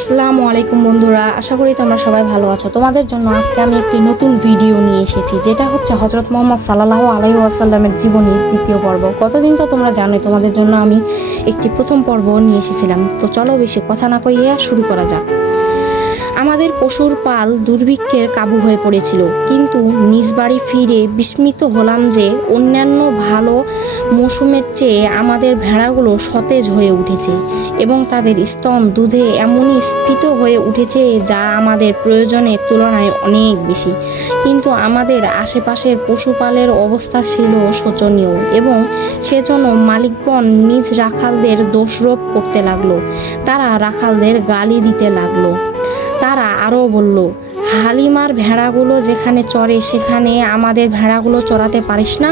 আসসালামু আলাইকুম বন্ধুরা, আশা করি তোমরা সবাই ভালো আছো। তোমাদের জন্য আজকে আমি একটি নতুন ভিডিও নিয়ে এসেছি, যেটা হচ্ছে হযরত মুহাম্মদ সাল্লাল্লাহু আলাইহি ওয়াসাল্লামের জীবনীর দ্বিতীয় পর্ব। গতদিন তো তোমরা জানোই, তোমাদের জন্য আমি একটি প্রথম পর্ব নিয়ে এসেছিলাম। তো চলো বেশি কথা না কইয়া শুরু করা যাক। আমাদের পশুর পাল দুর্ভিক্ষের কাবু হয়ে পড়েছিল, কিন্তু নিজ বাড়ি ফিরে বিস্মিত হলাম যে অন্যান্য ভালো মৌসুমের চেয়ে আমাদের ভেড়াগুলো সতেজ হয়ে উঠেছে এবং তাদের স্তন দুধে এমনই স্ফীত হয়ে উঠেছে যা আমাদের প্রয়োজনের তুলনায় অনেক বেশি। কিন্তু আমাদের আশেপাশের পশুপালের অবস্থা ছিল শোচনীয় এবং সেজন্য মালিকগণ নিজ রাখালদের দোষারোপ করতে লাগলো। তারা রাখালদের গালি দিতে লাগলো। তারা আরও বলল, হালিমার ভেড়াগুলো যেখানে চড়ে সেখানে আমাদের ভেড়াগুলো চড়াতে পারিস না?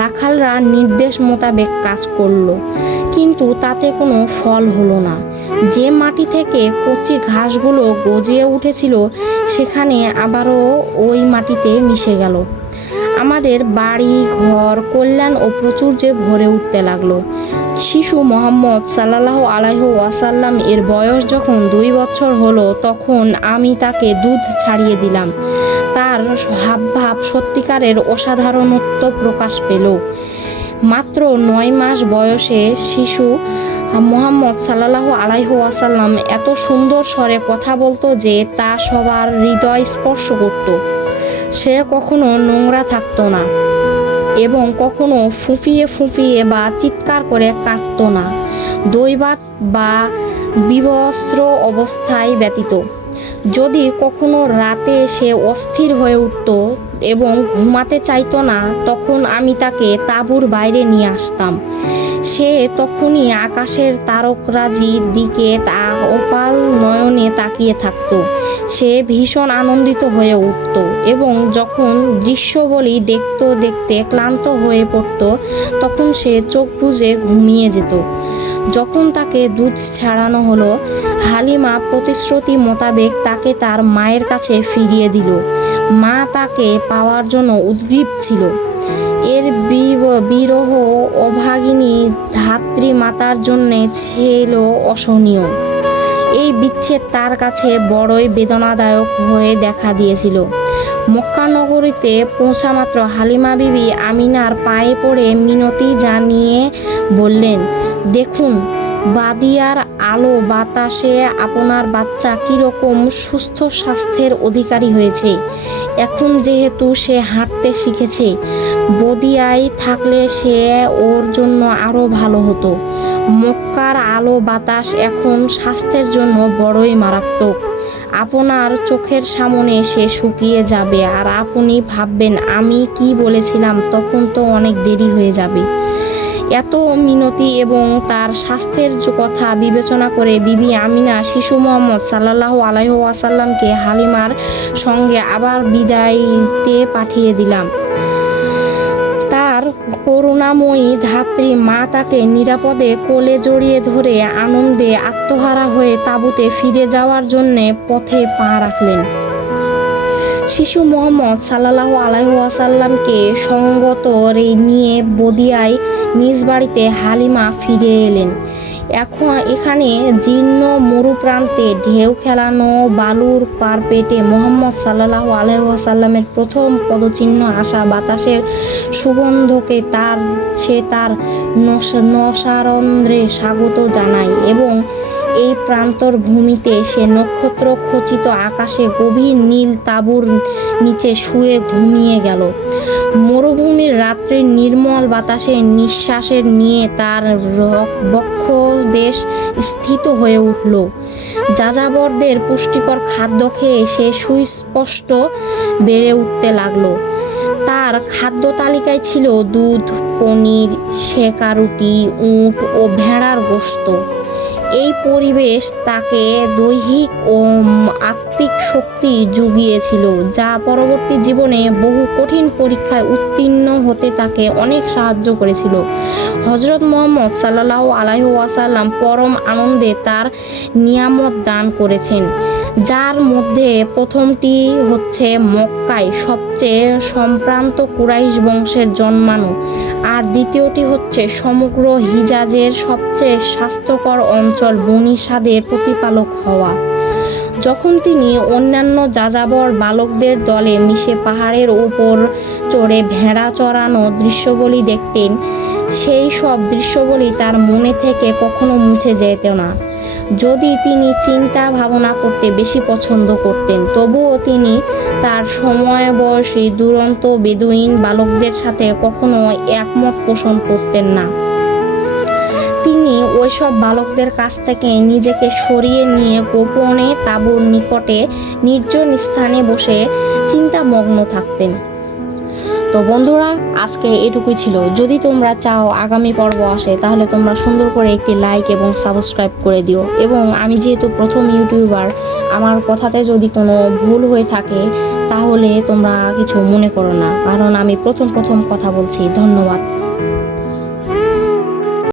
রাখালরা নির্দেশ মোতাবেক কাজ করলো, কিন্তু তাতে কোনো ফল হলো না। যে মাটি থেকে কচি ঘাসগুলো গজিয়ে উঠেছিল সেখানে আবারও ওই মাটিতে মিশে গেল। আমাদের বাড়ি ঘর কল্যাণ ও প্রাচুর্যে ভরে উঠতে লাগলো। শিশু মুহাম্মদ সাল্লাল্লাহু আলাইহি ওয়াসাল্লাম এর বয়স যখন 2 বছর হলো, তখন আমি তাকে দুধ ছাড়িয়ে দিলাম। তার হাবভাব সত্যিকারের অসাধারণত্ব প্রকাশ পেল। মাত্র 9 মাস বয়সে শিশু মুহাম্মদ সাল্লাল্লাহু আলাইহি ওয়াসাল্লাম এত সুন্দর স্বরে কথা বলতো যে তা সবার হৃদয় স্পর্শ করত। সে কখনো নোংরা থাকতো না এবং কখনো ফুঁপিয়ে ফুঁপিয়ে বা চিৎকার করে কাঁদতো না, দৈবাত বা বিবস্ত্র অবস্থায় ব্যতীত। যদি কখনো রাতে সে অস্থির হয়ে উঠত এবং ঘুমাতে চাইতো না, তখন আমি তাকে তাঁবুর বাইরে নিয়ে আসতাম। সে তখনই আকাশের তারকারাজির দিকে অপাল নয়নে তাকিয়ে থাকত। সে ভীষণ আনন্দিত হয়ে উঠত এবং যখন দৃশ্যবলী দেখতে দেখতে ক্লান্ত হয়ে পড়ত, তখন সে চোখ বুজে ঘুমিয়ে যেত। যখন তাকে দুধ ছাড়ানো হলো, হালিমা প্রতিশ্রুতি মোতাবেক তাকে তার মায়ের কাছে ফিরিয়ে দিল। মা তাকে পাওয়ার জন্য উদ্গ্রীব ছিল। এর বিরহ অভাগিনী ধাত্রী মাতার জন্য ছিল অসহনীয়। এই বিচ্ছেদ তার কাছে বড়ই বেদনাদায়ক হয়ে দেখা দিয়েছিল। মক্কা নগরীতে পৌঁছামাত্র হালিমা বিবি আমিনার পায়ে পড়ে মিনতি জানিয়ে বললেন, দেখুন বাদিয়ার আলো বাতাসে আপনার বাচ্চা কীরকম সুস্থ স্বাস্থ্যের অধিকারী হয়েছে। এখন যেহেতু সে হাঁটতে শিখেছে, বদিয়ায় থাকলে সে ওর জন্য আরও ভালো হতো। মক্কার আলো বাতাস এখন স্বাস্থ্যের জন্য বড়ই মারাত্মক। আপনার চোখের সামনে সে শুকিয়ে যাবে আর আপনি ভাববেন আমি কি বলেছিলাম, তখন তো অনেক দেরি হয়ে যাবে। এত মিনতি এবং তার স্বাস্থ্যের কথা বিবেচনা করে বিবি আমিনা শিশু মুহাম্মদ সাল্লাল্লাহু আলাইহি ওয়াসাল্লামকে হালিমার সঙ্গে আবার বিদায়তে পাঠিয়ে দিলাম। তার করুণাময়ী ধাত্রী মা তাকে নিরাপদে কোলে জড়িয়ে ধরে আনন্দে আত্মহারা হয়ে তাঁবুতে ফিরে যাওয়ার জন্যে পথে পা রাখলেন। শিশু মুহাম্মদ সাল্লাল্লাহু আলাইহি ওয়াসাল্লামকে সঙ্গত নিয়ে বদিয়ায় নিজ বাড়িতে হালিমা ফিরে এলেন। এখানে জীর্ণ মরুপ্রান্তে ঢেউ খেলানো বালুর কার্পেটে মুহাম্মদ সাল্লাল্লাহু আলাইহি ওয়াসাল্লামের প্রথম পদচিহ্ন আসা বাতাসের সুগন্ধকে সে তার নসারন্ধ্রে স্বাগত জানায় এবং এই প্রান্তর ভূমিতে সে নক্ষত্র খচিত আকাশে গভীর নীল তাঁবুর নিচে শুয়ে ঘুমিয়ে গেল। মরুভূমির রাত্রির নির্মল বাতাসে নিঃশ্বাসের নিয়ে তার বক্ষদেশ স্থিত হয়ে উঠল। যাযাবরদের পুষ্টিকর খাদ্য খেয়ে সে সুস্পষ্ট বেড়ে উঠতে লাগলো। তার খাদ্য তালিকায় ছিল দুধ, পনির, সেকা রুটি, উট ও ভেড়ার গোশত। এই পরিবেশ তাকে দৈহিক ও আত্মিক শক্তি জুগিয়েছিল, যা পরবর্তী জীবনে বহু কঠিন পরীক্ষায় উত্তীর্ণ হতে তাকে অনেক সাহায্য করেছিল। হযরত মুহাম্মদ সাল্লাল্লাহু আলাইহি ওয়াসাল্লাম পরম আনন্দে তার নিয়ামত দান করেছেন। যার মধ্যে প্রথমটি হচ্ছে মক্কায় সবচেয়ে সম্ভ্রান্ত কুরাইশ বংশের জন্মানো, আর দ্বিতীয়টি হচ্ছে সমগ্র হিজাজের সবচেয়ে স্বাস্থ্যকর অঞ্চল বনি সাদের প্রতিপালক হওয়া। যখন তিনি অন্যান্য যাযাবর বালকদের দলে মিশে পাহাড়ের উপর চড়ে ভেড়া চড়ানো দৃশ্যবলী দেখতেন, সেই সব দৃশ্যবলী তার মনে থেকে কখনো মুছে যেত না। যদি তিনি চিন্তা ভাবনা করতে বেশি পছন্দ করতেন, তবুও তিনি তার সমবয়সী দুরন্ত বেদুইন বালকদের সাথে কখনো একমত পোষণ করতেন না। তিনি ওইসব বালকদের কাছ থেকে নিজেকে সরিয়ে নিয়ে গোপনে তাঁবুর নিকটে নির্জন স্থানে বসে চিন্তামগ্ন থাকতেন। তো বন্ধুরা, আজকে এটুকুই ছিল। যদি তোমরা চাও আগামী পর্ব আসে, তাহলে তোমরা সুন্দর করে একটি লাইক এবং সাবস্ক্রাইব করে দিও। এবং আমি যেহেতু প্রথম ইউটিউবার, আমার কথাতে যদি কোনো ভুল হয়ে থাকে তাহলে তোমরা কিছু মনে করো না, কারণ আমি প্রথম কথা বলছি। ধন্যবাদ।